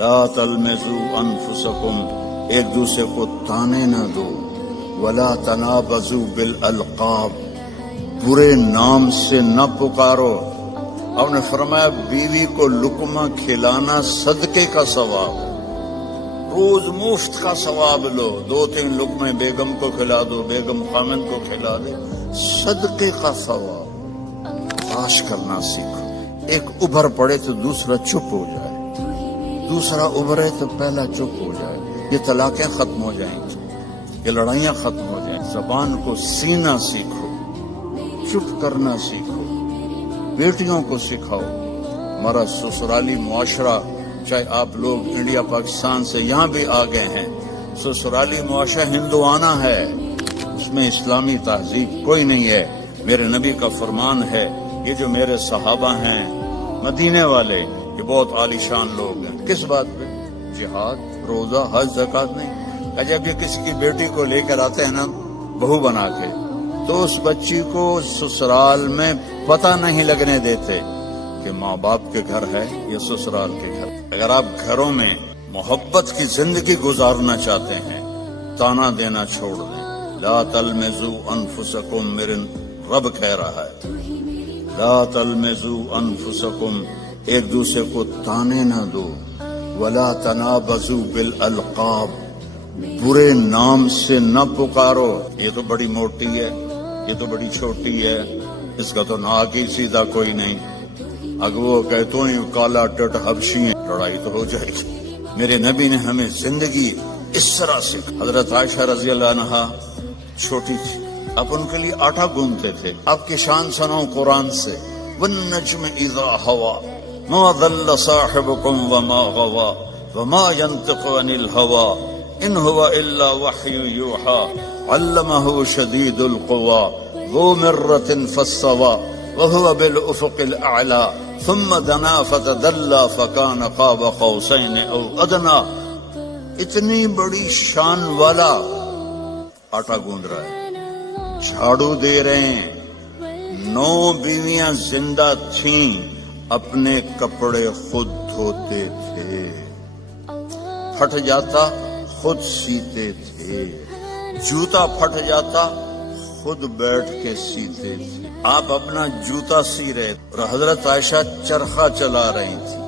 لا تلمزوا انفسکم، ایک دوسرے کو تانے نہ دو، ولا تنابزوا بالالقاب، برے نام سے نہ پکارو۔ آپ نے فرمایا بیوی کو لقمہ کھلانا صدقے کا ثواب، روز مفت کا ثواب لو، 2-3 لقمے بیگم کو کھلا دو، بیگم خامن کو کھلا دے، صدقے کا ثواب۔ تلاش کرنا سیکھو، ایک ابھر پڑے تو دوسرا چپ ہو جائے، دوسرا ابھرے تو پہلا چپ ہو جائے، یہ طلاقیں ختم ہو جائیں گی، یہ لڑائیاں ختم ہو جائیں۔ زبان کو سینا سیکھو، چپ کرنا سیکھو، بیٹیوں کو سکھاؤ۔ ہمارا سسرالی معاشرہ، چاہے آپ لوگ انڈیا پاکستان سے یہاں بھی آ گئے ہیں، سسرالی معاشرہ ہندوانہ ہے، اس میں اسلامی تہذیب کوئی نہیں ہے۔ میرے نبی کا فرمان ہے، یہ جو میرے صحابہ ہیں مدینے والے، یہ بہت عالی شان لوگ ہیں۔ کس بات پہ؟ جہاد، روزہ، حج، زکوٰۃ نہیں۔ جب یہ کسی کی بیٹی کو لے کر آتے ہیں نا بہو بنا کے، تو اس بچی کو سسرال میں پتہ نہیں لگنے دیتے کہ ماں باپ کے گھر ہے یا سسرال کے گھر۔ اگر آپ گھروں میں محبت کی زندگی گزارنا چاہتے ہیں، تانا دینا چھوڑ دیں۔ لا تلمزوا انفسکم، میرے رب کہہ رہا ہے، لا تلمزوا انفسکم، ایک دوسرے کو تانے نہ دو، ولا تنابزوا بالالقاب، برے نام سے نہ پکارو۔ یہ تو بڑی موٹی ہے، یہ تو بڑی چھوٹی ہے، اس کا تو ناک ہی سیدھا کوئی نہیں، اگر وہ کہتوں ہی کالا ٹٹ حبشی ہیں، لڑائی تو ہو جائے گی۔ میرے نبی نے ہمیں زندگی اس طرح سے، حضرت عائشہ رضی اللہ عنہا چھوٹی تھی، آپ ان کے لیے آٹا گوندتے تھے۔ آپ کی شان سنو قرآن سے، والنجم اذا ہوا ما ضل صاحبكم وما غوا وما ينطق عن الهوى ان هو الا وحی یوحى علمه شدید القوى ذو مرة فاستوى وهو بالافق الاعلى ثم دنا فتدلى فكان قاب قوسين او ادنى۔ اتنی بڑی شان والا آٹا گوند رہا ہے، جھاڑو دے رہے ہیں۔ 9 بیویاں زندہ تھیں، اپنے کپڑے خود دھوتے تھے، پھٹ جاتا خود سیتے تھے، جوتا پھٹ جاتا خود بیٹھ کے سیتے تھے۔ آپ اپنا جوتا سی رہے اور حضرت عائشہ چرخہ چلا رہی تھی۔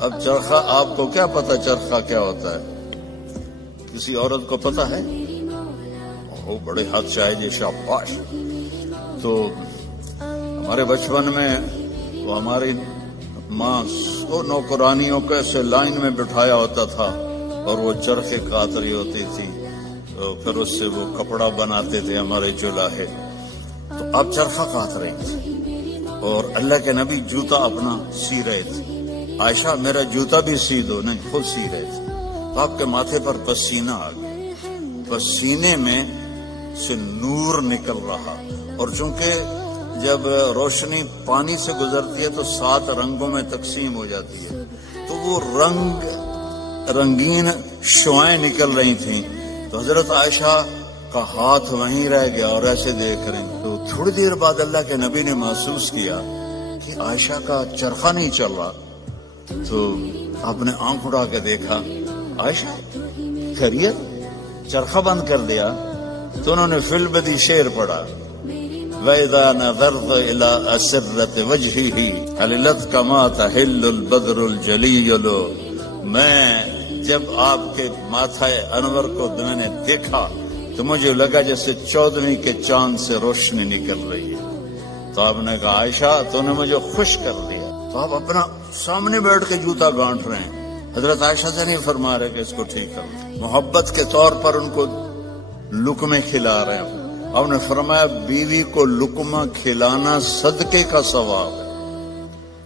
اب چرخہ، آپ کو کیا پتا چرخہ کیا ہوتا ہے؟ کسی عورت کو پتا ہے؟ وہ بڑے ہاتھ شاہد شاباش۔ تو ہمارے بچپن میں وہ ہماری ماں وہ نوکرانیوں کو ایسے لائن میں بٹھایا ہوتا تھا اور وہ چرخے کاٹ رہی ہوتی تھی، پھر اس سے وہ کپڑا بناتے تھے ہمارے جولاہے۔ تو اب چرخہ کاٹ رہی تھی اور اللہ کے نبی جوتا اپنا سی رہے تھے۔ عائشہ میرا جوتا بھی سی دو، نہیں خود سی رہے تھے۔ تو آپ کے ماتھے پر پسینہ آ گیا، پسینے میں سے نور نکل رہا، اور چونکہ جب روشنی پانی سے گزرتی ہے تو 7 رنگوں میں تقسیم ہو جاتی ہے، تو وہ رنگین شعائیں نکل رہی تھیں۔ تو حضرت عائشہ کا ہاتھ وہیں رہ گیا اور ایسے دیکھ رہے ہیں۔ تو تھوڑی دیر بعد اللہ کے نبی نے محسوس کیا کہ عائشہ کا چرخہ نہیں چل رہا، تو آپ نے آنکھ اڑا کے دیکھا، عائشہ خیریت؟ چرخہ بند کر دیا۔ تو انہوں نے فی البدی شعر پڑھا، وَإِذَا نَظَرْتَ إِلَىٰ أَسِرَّةِ وَجْهِهِ حَلِلَتْ كَمَا تَحِلُّ الْبَدْرُ الْجَلِيُّ۔ میں جب آپ کے ماتھا انور کو میں نے دیکھا تو مجھے لگا جیسے 14ویں کے چاند سے روشنی نکل رہی ہے۔ تو آپ نے کہا عائشہ تو نے مجھے خوش کر دیا۔ تو آپ اپنا سامنے بیٹھ کے جوتا گانٹ رہے ہیں، حضرت عائشہ سے نہیں فرما رہے کہ اس کو ٹھیک کر دیں، محبت کے طور پر ان کو لقمے کھلا رہے ہیں۔ آپ نے فرمایا بیوی کو لقمہ کھلانا صدقے کا ثواب ہے،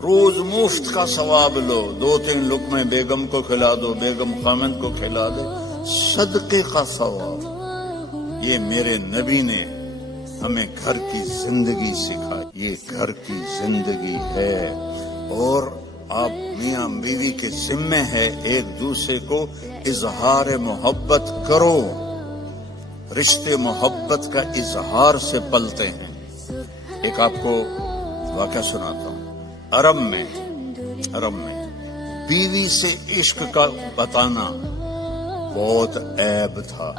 روز مفت کا ثواب لو، 2-3 لقمے بیگم کو کھلا دو، بیگم خامن کو کھلا دے، صدقے کا ثواب۔ یہ میرے نبی نے ہمیں گھر کی زندگی سکھائی، یہ گھر کی زندگی ہے، اور آپ میاں بیوی کے ذمے ہے ایک دوسرے کو اظہار محبت کرو۔ رشتے محبت کا اظہار سے پلتے ہیں۔ ایک آپ کو واقعہ سناتا ہوں۔ عرب میں بیوی سے عشق کا بتانا بہت عیب تھا.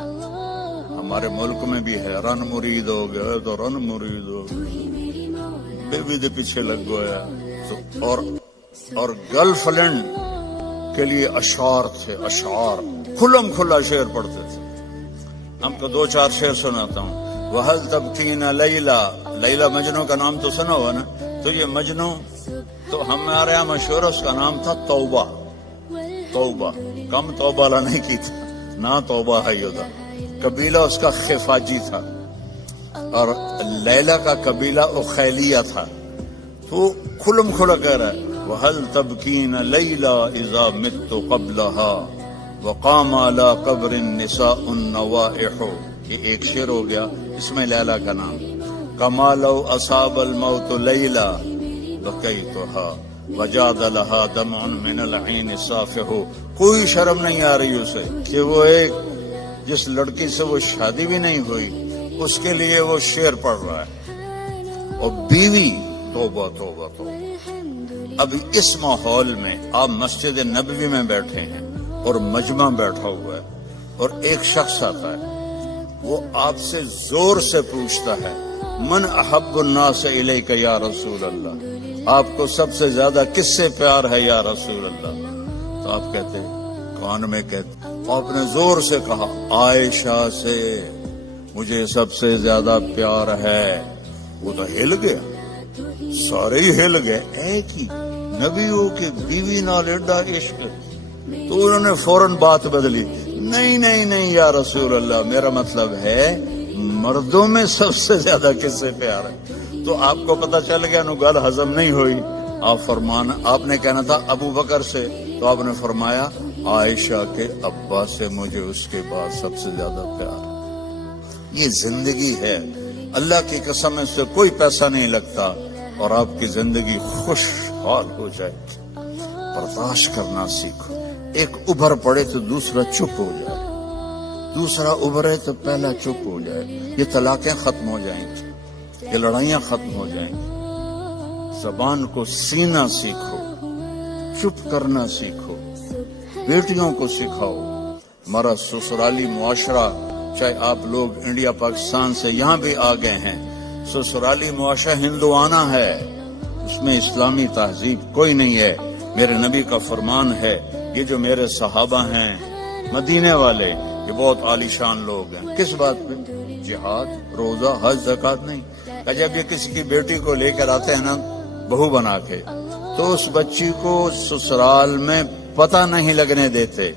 ہمارے ملک میں بھی ہے، رن مرید ہو گیا تو رن مرید ہو گیا، بیوی دے پیچھے لگ گیا. اور گرل فرینڈ کے لیے اشعار تھے، اشعار کھلم کھلا شعر پڑھتے تھے. ہم کو 2-4 شعر سناتا ہوں. وَهَلْ تَبْكِينَ لَيْلَا، لیلا مجنو کا نام تو سنا ہوا نا. تو یہ مجنو تو ہمارے یہاں مشہور، اس کا نام تھا توبہ. توبہ کم توبہ لا نہیں کی تھی، نہ توبہ ہے یودا. قبیلہ اس کا خفاجی تھا اور لیلا کا قبیلہ اخیلیہ تھا. تو کھلم کھلا کہہ رہا ہے وَهَلْ تَبْكِينَ لَيْلَا إِذَا مِتُّ قَبْلَهَا وَقَامَ عَلَى قَبْرِ النِّسَاءُ النَّوَائِحُ. یہ ایک شعر ہو گیا، اس میں لیلا کا نام. كَمَا لَوْ أَصَابَ الْمَوْتُ لَيْلَا بَكَيْتُهَا وَجَادَ لَهَا دَمْعٌ مِّنَ الْعَيْنِ صَافِحُ. کوئی شرم نہیں آ رہی اسے کہ وہ ایک جس لڑکی سے وہ شادی بھی نہیں ہوئی اس کے لیے وہ شعر پڑھ رہا ہے. اور بیوی توبہ توبہ توبہ. اب اس ماحول میں آپ مسجد نبوی میں بیٹھے ہیں اور مجمع بیٹھا ہوا ہے اور ایک شخص آتا ہے، وہ آپ سے زور سے پوچھتا ہے من احب الناس الیک یا رسول اللہ، آپ کو سب سے زیادہ کس سے پیار ہے یا رسول اللہ؟ تو آپ کہتے کان میں کہتے، آپ نے زور سے کہا عائشہ سے مجھے سب سے زیادہ پیار ہے. وہ تو ہل گیا، سارے ہی ہل گئے. ایک ہی نبیوں کے بیوی نال ایڈا عشق. تو انہوں نے فوراً بات بدلی، نہیں نہیں نہیں یا رسول اللہ، میرا مطلب ہے مردوں میں سب سے زیادہ کس سے پیار ہے. تو آپ کو پتا چل گیا نو گل ہضم نہیں ہوئی. آپ نے کہنا تھا ابو بکر سے، تو آپ نے فرمایا عائشہ کے ابا سے مجھے اس کے بعد سب سے زیادہ پیار. یہ زندگی ہے، اللہ کی قسم اس سے کوئی پیسہ نہیں لگتا اور آپ کی زندگی خوشحال ہو جائے. برداشت کرنا سیکھو. ایک ابھر پڑے تو دوسرا چپ ہو جائے، دوسرا ابھرے تو پہلا چپ ہو جائے. یہ طلاقیں ختم ہو جائیں گی، یہ لڑائیاں ختم ہو جائیں گی. زبان کو سینا سیکھو، چپ کرنا سیکھو. بیٹیوں کو سکھاؤ. ہمارا سسرالی معاشرہ، چاہے آپ لوگ انڈیا پاکستان سے یہاں بھی آ گئے ہیں، سسرالی معاشرہ ہندوانہ ہے، اس میں اسلامی تہذیب کوئی نہیں ہے. میرے نبی کا فرمان ہے، یہ جو میرے صحابہ ہیں مدینے والے، یہ بہت عالی شان لوگ ہیں. کس بات پہ؟ جہاد، روزہ، حج، زکوٰۃ نہیں. جب یہ کسی کی بیٹی کو لے کر آتے ہیں نا بہو بنا کے، تو اس بچی کو سسرال میں پتہ نہیں لگنے دیتے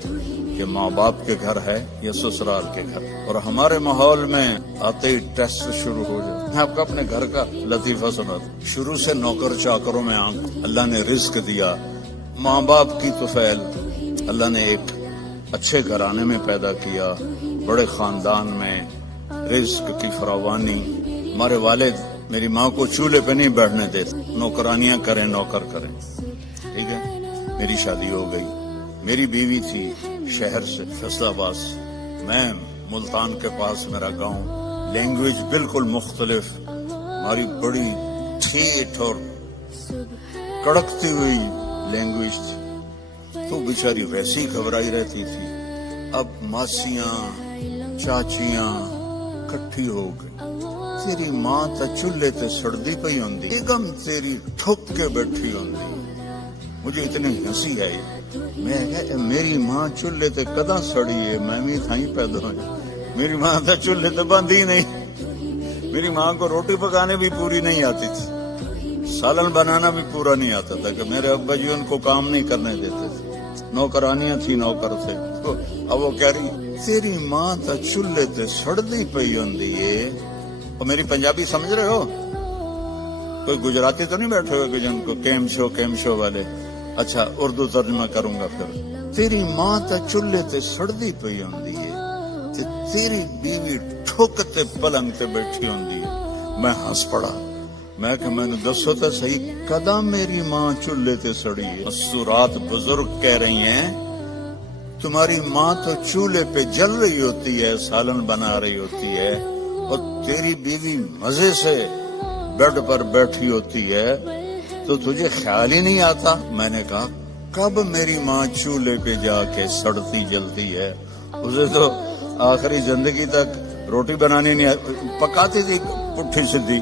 کہ ماں باپ کے گھر ہے یا سسرال کے گھر. اور ہمارے ماحول میں آتے ہی ٹیسٹ شروع ہو جائے. میں آپ کو اپنے گھر کا لطیفہ سناتا ہوں. شروع سے نوکر چاکروں میں اللہ نے رزق دیا، ماں باپ کی طفیل اللہ نے ایک اچھے گھرانے میں پیدا کیا، بڑے خاندان میں رزق کی فراوانی. ہمارے والد میری ماں کو چولہے پہ نہیں بیٹھنے دیتے، نوکرانیاں کریں، نوکر کریں. ٹھیک ہے، میری شادی ہو گئی. میری بیوی تھی شہر سے، فیصل آباد سے، میں ملتان کے پاس میرا گاؤں. لینگویج بالکل مختلف، ہماری بڑی ٹھیٹ اور کڑکتی ہوئی لینگویج تھی. تو بیچاری ویسی گھبرائی رہتی تھی. اب ماسیاں چاچیاں کٹھی ہو گئی. تیری ماں تا چولہے تے سڑدی پئی ہوندی، بیگم تیری ٹھک کے بیٹھی ہوندی. مجھے اتنی ہنسی آئی. میں کہا میری ماں چولہے تے کداں سڑی ہے، میں بھی تھائیں پیدا ہوئی. میری ماں تا چولہے تے بندھی نہیں. میری ماں کو روٹی پکانے بھی پوری نہیں آتی تھی، سالن بنانا بھی پورا نہیں آتا تھا کہ میرے ابا جی ان کو کام نہیں کرنے دیتے تھے. نوکرانیاں تھی، نوکر تھے. اب وہ کہہ رہی تیری ماں تا چولہے تے سڑدی پئی ہوندی ہے. اور میری پنجابی سمجھ رہے ہو؟ کوئی گجراتی تو نہیں بیٹھے ہوئے کہ جن کو کیم شو والے. اچھا اردو ترجمہ کروں گا پھر. تیری ماں تا چولہے تے سڑدی پئی ہوندی ہے تے تیری بیوی ٹھک تے پلنگ تے بیٹھی ہوندی ہے. میں ہنس پڑا. میں کہ میں نے دسو تو صحیح کدا میری ماں چولہے تے سڑی ہے. مسورات بزرگ کہہ رہی ہیں تمہاری ماں تو چولہے پہ جل رہی ہوتی ہے، سالن بنا رہی ہوتی ہے، اور تیری بیوی مزے سے بیڈ پر بیٹھی ہوتی ہے، تو تجھے خیال ہی نہیں آتا. میں نے کہا کب میری ماں چولہے پہ جا کے سڑتی جلتی ہے. اسے تو آخری زندگی تک روٹی بنانی نہیں پکاتی تھی پٹھی سدھی،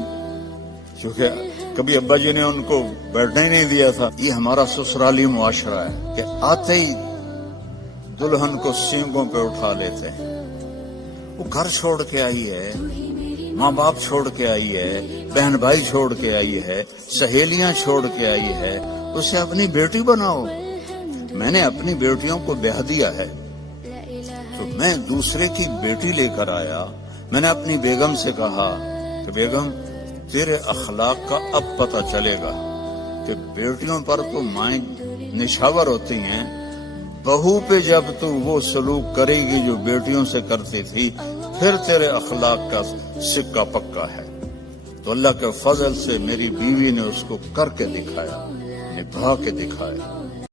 کیونکہ کبھی ابا جی نے ان کو بیٹھنے ہی نہیں دیا تھا. یہ ہمارا سسرالی معاشرہ ہے کہ آتے ہی دلہن کو سینگوں پہ اٹھا لیتے ہیں. وہ گھر چھوڑ کے آئی ہے، ماں باپ چھوڑ کے آئی ہے، بہن بھائی چھوڑ کے آئی ہے، سہیلیاں چھوڑ کے آئی ہے. اسے اپنی بیٹی بناؤ. میں نے اپنی بیٹیوں کو بیاہ دیا ہے تو میں دوسرے کی بیٹی لے کر آیا. میں نے اپنی بیگم سے کہا کہ بیگم تیرے اخلاق کا اب پتہ چلے گا کہ بیٹیوں پر تو مائیں نشاور ہوتی ہیں، بہو پہ جب تو وہ سلوک کرے گی جو بیٹیوں سے کرتی تھی پھر تیرے اخلاق کا سکہ پکا ہے. تو اللہ کے فضل سے میری بیوی نے اس کو کر کے دکھایا، نبھا کے دکھایا.